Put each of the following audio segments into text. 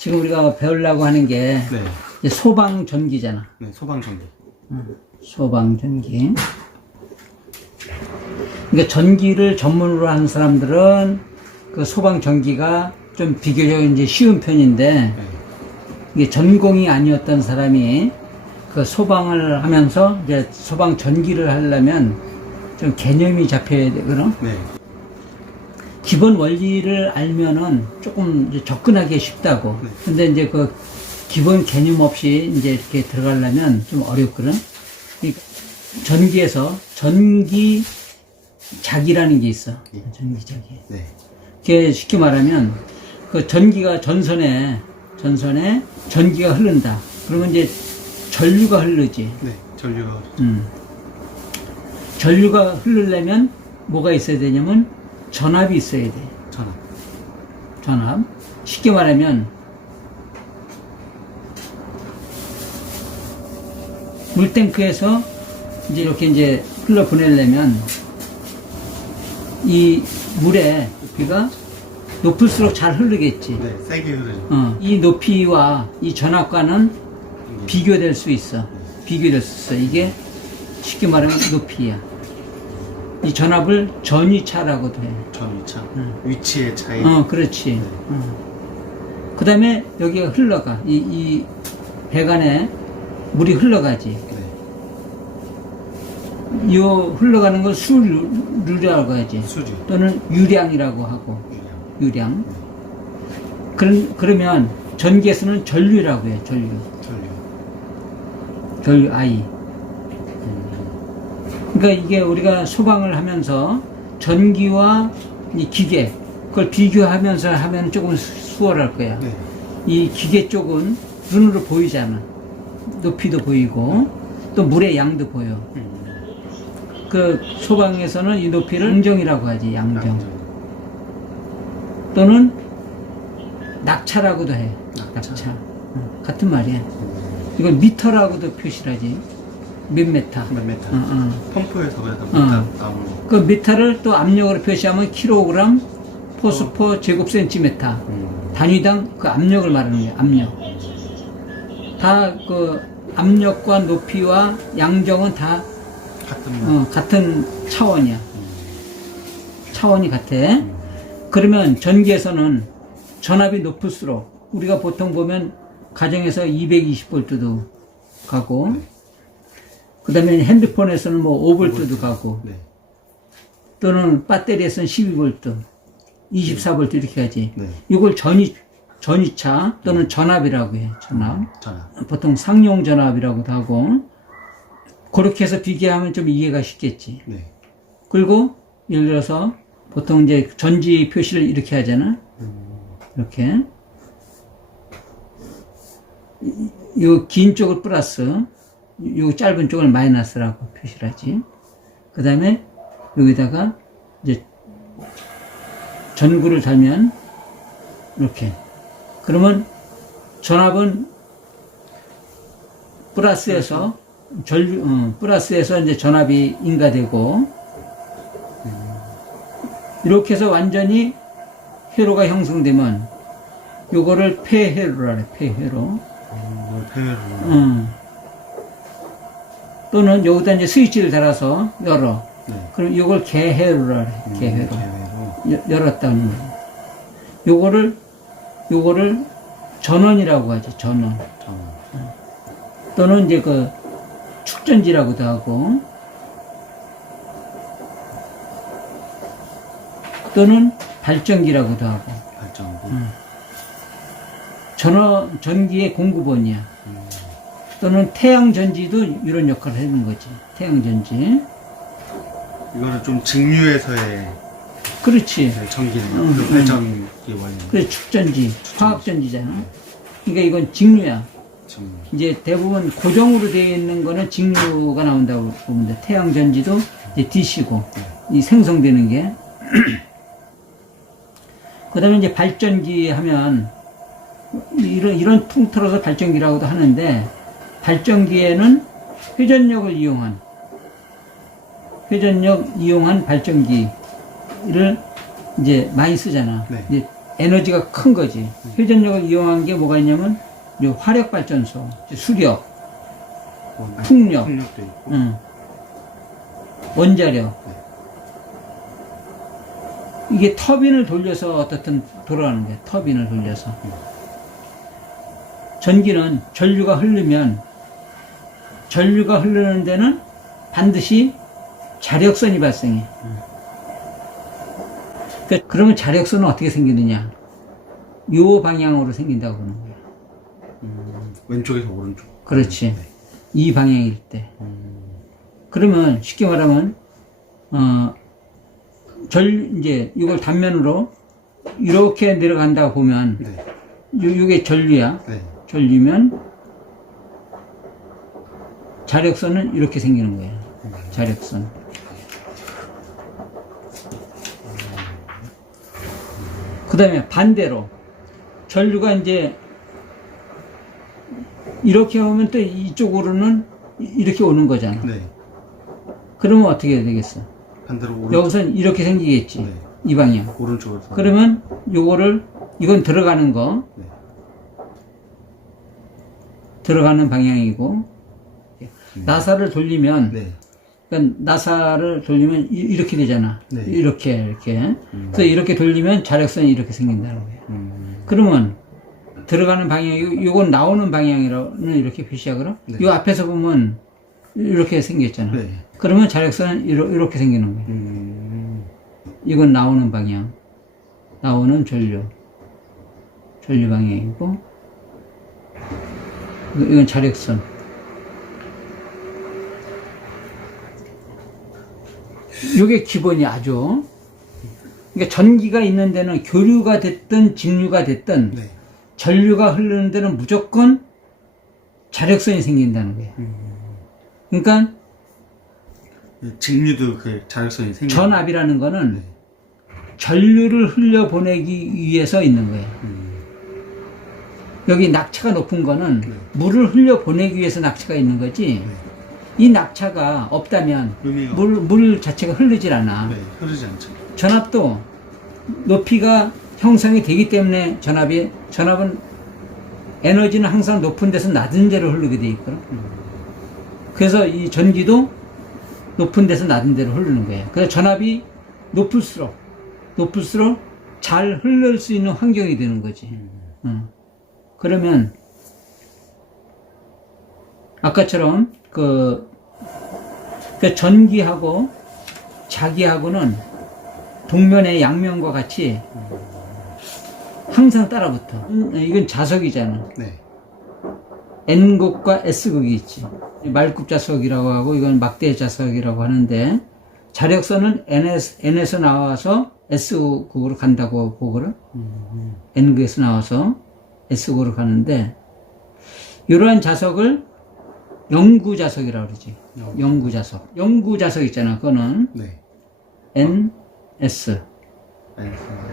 지금 우리가 배우려고 하는 게 네. 이제 소방전기잖아. 네, 소방전기. 소방전기. 그러니까 전기를 전문으로 하는 사람들은 그 소방전기가 좀 비교적 이제 쉬운 편인데, 네. 이게 전공이 아니었던 사람이 그 소방을 하면서 이제 소방 전기를 하려면 좀 개념이 잡혀야 되거든. 네. 기본 원리를 알면은 조금 이제 접근하기 쉽다고. 네. 근데 이제 그 기본 개념 없이 이제 이렇게 들어가려면 좀 어렵거든. 그러니까 전기에서 전기작이라는 게 있어. 네. 전기작이. 네. 그게 쉽게 말하면 그 전기가 전선에 전기가 흐른다. 그러면 이제 전류가 흐르지. 네. 전류가. 전류가 흐르려면 뭐가 있어야 되냐면 전압이 있어야 돼. 전압. 전압. 쉽게 말하면 물탱크에서 이제 이렇게 이제 흘러 보내려면 이 물의 높이가 높을수록 잘 흐르겠지. 네. 세게 흐르죠. 이 높이와 이 전압과는 비교될 수 있어. 비교될 수 있어. 이게 쉽게 말하면 높이야. 이 전압을 전위차라고도 해. 전위차. 위치의 차이. 그렇지. 그 다음에 여기가 흘러가. 이 배관에 물이 흘러가지. 네. 이 흘러가는 걸 수류라고 하지. 수류. 또는 유량이라고 하고. 유량. 네. 그러면 전기에서는 전류라고 해. 전류. 전류 I. 그러니까 이게 우리가 소방을 하면서 전기와 이 기계, 그걸 비교하면서 하면 조금 수월할 거야. 네. 이 기계 쪽은 눈으로 보이잖아. 높이도 보이고, 또 물의 양도 보여. 그 소방에서는 이 높이를 양정이라고 하지, 양정. 또는 낙차라고도 해. 낙차. 같은 말이야. 이걸 미터라고도 표시를 하지. 몇 메타. 몇 메타. 펌프에서 그래서 메타 나오는 거. 그 미터를 또 압력으로 표시하면 킬로그램 포스퍼 제곱센티메타. 단위당 그 압력을 말하는 거야. 압력. 다 그 압력과 높이와 양정은 다 같은 차원이야. 차원이 같아. 그러면 전기에서는 전압이 높을수록 우리가 보통 보면 가정에서 220V도 가고, 그 다음에 핸드폰에서는 뭐 5V도 가고, 네. 또는 배터리에서는 12V, 24V 이렇게 하지. 네. 이걸 전위차 또는 전압이라고 해. 전압. 전압. 보통 상용 전압이라고도 하고, 그렇게 해서 비교하면 좀 이해가 쉽겠지. 네. 그리고 예를 들어서 보통 이제 전지 표시를 이렇게 하잖아. 이렇게. 요 긴 쪽을 플러스, 요 짧은 쪽을 마이너스라고 표시를 하지. 그 다음에 여기다가 이제 전구를 달면 이렇게. 그러면 전압은 플러스에서 플러스에서 이제 전압이 인가되고, 이렇게 해서 완전히 회로가 형성되면 요거를 폐회로라 그래. 폐회로. 폐회로. 또는 여기다 이제 스위치를 달아서 열어. 네. 그럼 요걸 개회로라 그래. 개회로. 개회로. 열었다는 거야. 요거를 전원이라고 하지. 전원. 또는 이제 그 축전지라고도 하고, 또는 발전기라고도 하고. 발전기. 전기의 공급원이야. 또는 태양전지도 이런 역할을 하는 거지. 태양전지. 이거는 좀 직류에서의 그렇지. 전기는 그 발전기 원리. 그래, 축전지. 화학전지잖아. 그러니까 이건 직류야. 이제 대부분 고정으로 되어 있는 거는 직류가 나온다고 보면 돼. 태양전지도 이제 DC고, 이 생성되는 게. 그 다음에 이제 발전기 하면, 이런 통틀어서 발전기라고도 하는데, 발전기에는 회전력 이용한 발전기를 이제 많이 쓰잖아. 네. 이제 에너지가 큰 거지. 회전력을 이용한 게 뭐가 있냐면 요 화력발전소, 수력, 풍력, 풍력도 있고. 원자력. 이게 터빈을 돌려서 어떻든 돌아가는 거야. 터빈을 돌려서. 전기는 전류가 흐르면 전류가 흐르는 데는 반드시 자력선이 발생해. 그러면 자력선은 어떻게 생기느냐? 요 방향으로 생긴다고 보는 거야. 왼쪽에서 오른쪽. 그렇지. 네. 이 방향일 때. 그러면 쉽게 말하면 이제 이걸 단면으로 이렇게 내려간다고 보면 네. 요게 전류야. 네. 전류면 자력선은 이렇게 생기는 거예요. 자력선. 그 다음에 반대로 전류가 이제 이렇게 오면 또 이쪽으로는 이렇게 오는 거잖아. 네. 그러면 어떻게 해야 되겠어? 반대로 오른쪽. 여기선 이렇게 생기겠지. 네. 이 방향. 오른쪽으로. 그러면 요거를 이건 들어가는 거. 네. 들어가는 방향이고 나사를 돌리면 네. 그러니까 나사를 돌리면 이렇게 되잖아. 네. 이렇게 그래서 이렇게 돌리면 자력선이 이렇게 생긴다는 거예요. 그러면 들어가는 방향이 요건 나오는 방향이라는 이렇게 표시하거든. 네. 요 앞에서 보면 이렇게 생겼잖아. 네. 그러면 자력선은 이렇게 생기는 거예요. 이건 나오는 방향, 나오는 전류 방향이고 이건 자력선. 이게 기본이 아주. 그러니까 전기가 있는 데는 교류가 됐든 직류가 됐든 네. 전류가 흐르는 데는 무조건 자력선이 생긴다는 거예요. 그러니까 직류도 그 자력선이 생겨. 전압이라는 거는 네. 전류를 흘려보내기 위해서 있는 거예요. 여기 낙차가 높은 거는 네. 물을 흘려보내기 위해서 낙차가 있는 거지. 네. 이 낙차가 없다면 의미가 물 자체가 흐르질 않아. 네, 흐르지 않죠. 전압도 높이가 형성이 되기 때문에 전압은 에너지는 항상 높은 데서 낮은 데로 흐르게 돼 있거든. 그래서 이 전기도 높은 데서 낮은 데로 흐르는 거예요. 그래서 전압이 높을수록 잘 흐를 수 있는 환경이 되는 거지. 그러면 아까처럼 그 전기하고 자기하고는 동면의 양면과 같이 항상 따라붙어. 이건 자석이잖아. 네. N극과 S극이 있지. 말굽 자석이라고 하고 이건 막대 자석이라고 하는데 자력선은 N에서 나와서 S극으로 간다고 보거든. N극에서 나와서 S극으로 가는데 이러한 자석을 영구 자석이라고 그러지. 영구 자석. 영구 자석 있잖아. 그거는 네. N, S. 알겠습니다.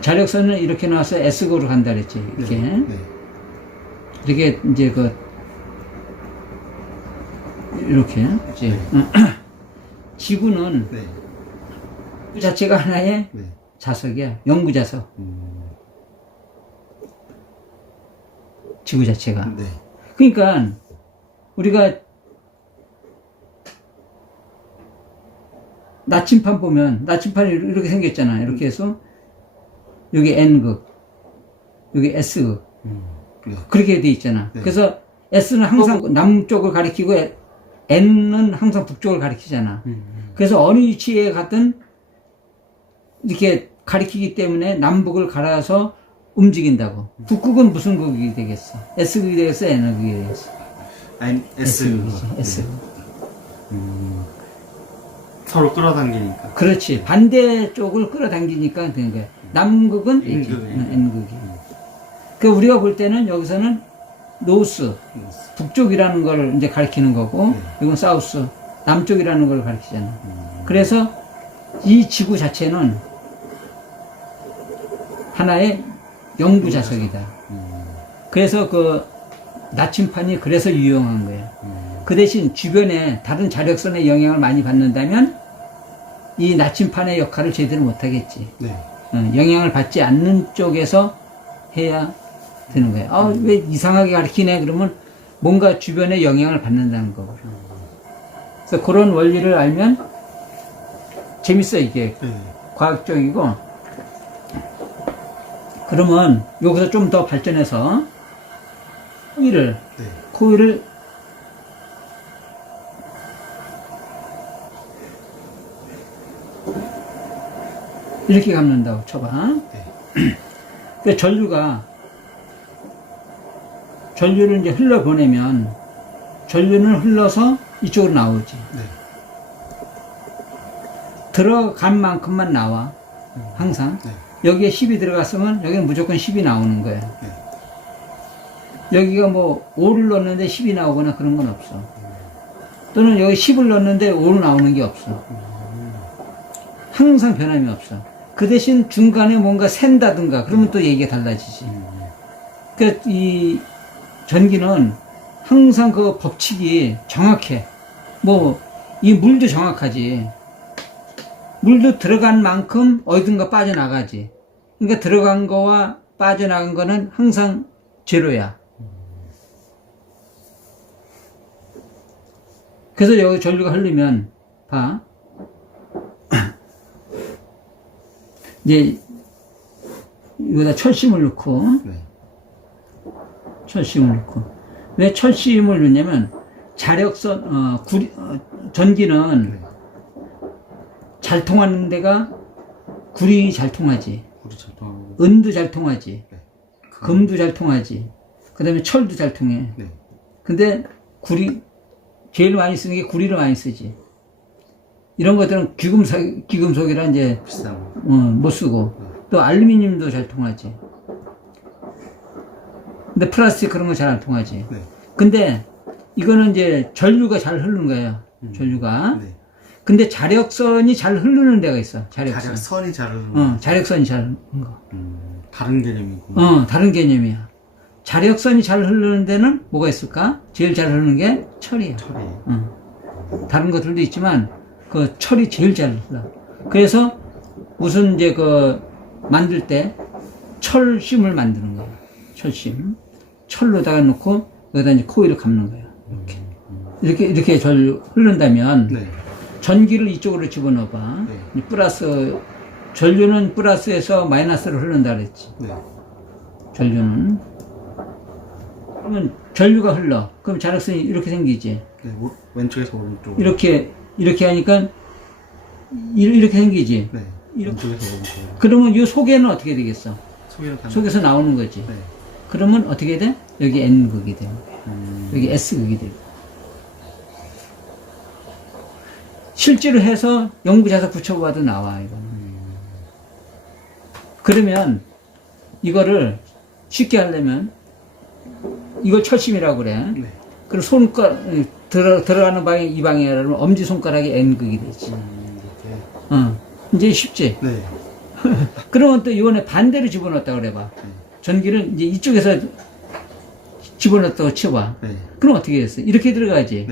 자력선은 이렇게 나와서 S극으로 간다 그랬지. 이렇게. 네. 이렇게 이제 이렇게 이제 지구는 네. 그 자체가 하나의 네. 자석이야. 영구 자석. 지구 자체가. 네. 그러니까 우리가 나침판 보면 나침판이 이렇게 생겼잖아. 이렇게 해서 여기 N극, 여기 S극. 네. 그렇게 돼 있잖아. 네. 그래서 S는 항상 남쪽을 가리키고 N은 항상 북쪽을 가리키잖아. 그래서 어느 위치에 갔든 이렇게 가리키기 때문에 남북을 갈아서 움직인다고. 북극은 무슨 극이 되겠어? S극이 되겠어? N극이 되겠어? S극이지. S극. 서로 끌어당기니까. 그렇지. 반대쪽을 끌어당기니까 되는 거야. 남극은 N극. N극이. 그 우리가 볼 때는 여기서는 노스, 북쪽이라는 걸 이제 가리키는 거고, 이건 사우스, 남쪽이라는 걸 가리키잖아. 그래서 이 지구 자체는 하나의 영구 자석이다. 그래서 그 나침판이 그래서 유용한 거예요. 그 대신 주변에 다른 자력선의 영향을 많이 받는다면 이 나침판의 역할을 제대로 못하겠지. 네. 영향을 받지 않는 쪽에서 해야 되는 거예요. 아, 왜 이상하게 가르치네? 그러면 뭔가 주변에 영향을 받는다는 거고. 그래서 그런 원리를 알면 재밌어요, 이게. 과학적이고. 그러면 여기서 좀 더 발전해서 코일을 이렇게 감는다고 쳐봐. 그 전류를 이제 흘러보내면 전류는 흘러서 이쪽으로 나오지. 들어간 만큼만 나와. 항상. 여기에 10이 들어갔으면 여기는 무조건 10이 나오는 거예요. 여기가 뭐 5를 넣었는데 10이 나오거나 그런 건 없어. 또는 여기 10을 넣었는데 5로 나오는 게 없어. 항상 변함이 없어. 그 대신 중간에 뭔가 샌다든가 그러면 또 얘기가 달라지지. 그러니까 이 전기는 항상 그 법칙이 정확해. 뭐 이 물도 정확하지. 물도 들어간 만큼 어디든가 빠져나가지. 그러니까 들어간 거와 빠져나간 거는 항상 제로야. 그래서 여기 전류가 흐르면 봐. 이제 여기다 철심을 넣고 철심을 넣고 왜 철심을 넣냐면 자력선 전기는 잘 통하는 데가 구리 잘 통하지. 은도 잘 통하지. 금도 잘 통하지. 그 다음에 철도 잘 통해. 근데 제일 많이 쓰는 게 구리를 많이 쓰지. 이런 것들은 귀금속이라 이제 못 쓰고 또 알루미늄도 잘 통하지. 근데 플라스틱 그런 거 잘 안 통하지. 근데 이거는 이제 전류가 잘 흐르는 거예요. 전류가. 근데 자력선이 잘 흐르는 데가 있어. 자력선이 잘 흐르는 자력선이 잘 흐르는 거. 다른 개념이구나. 다른 개념이야. 자력선이 잘 흐르는 데는 뭐가 있을까? 제일 잘 흐르는 게 철이야. 다른 것들도 있지만 그 철이 제일 잘 흘러. 그래서 무슨 이제 만들 때 철심을 만드는 거야. 철심. 철로다가 놓고 여기다 이제 코일을 감는 거야. 이렇게 전류 흐른다면 전기를 이쪽으로 집어넣어봐. 전류는 플러스에서 마이너스로 흐른다 그랬지. 전류는. 그러면 전류가 흘러. 그럼 자력선이 이렇게 생기지. 왼쪽에서 오른쪽. 이렇게 하니까 이렇게 생기지. 왼쪽에서 오른쪽. 그러면 이 속에는 어떻게 되겠어? 속에서 나오는 거지. 그러면 어떻게 돼? 여기 N극이 되는 거야. 여기 S극이 되고. 실제로 해서 연구자석 붙여봐도 나와, 이거는. 그러면 이거를 쉽게 하려면 이걸 철심이라고 그래. 그리고 들어가는 방향이 이 방향이라면 엄지손가락이 N극이 되지. 이제 쉽지? 그러면 또 이번에 반대로 집어넣었다 그래봐. 전기를 이제 이쪽에서 집어넣었다고 쳐봐. 그럼 어떻게 됐어? 이렇게 들어가지.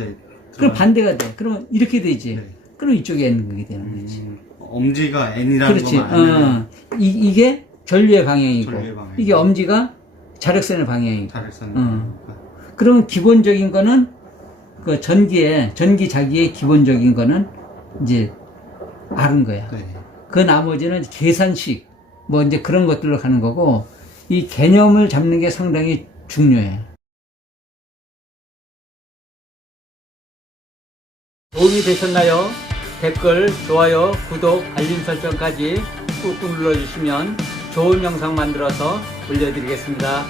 그럼 반대가 돼. 그러면 이렇게 되지. 그럼 이쪽에 N극이 되는 거지. 엄지가 N이라는 그렇지. 것만 알면 이게 전류의 방향이고, 방향. 이게 엄지가 자력선의 방향이고. 자력선. 그러면 기본적인 거는 그 전기 자기의 기본적인 거는 이제 아는 거야. 그 나머지는 계산식 뭐 이제 그런 것들로 가는 거고, 이 개념을 잡는 게 상당히 중요해. 도움이 되셨나요? 댓글, 좋아요, 구독, 알림 설정까지 꾹꾹 눌러주시면 좋은 영상 만들어서 올려드리겠습니다.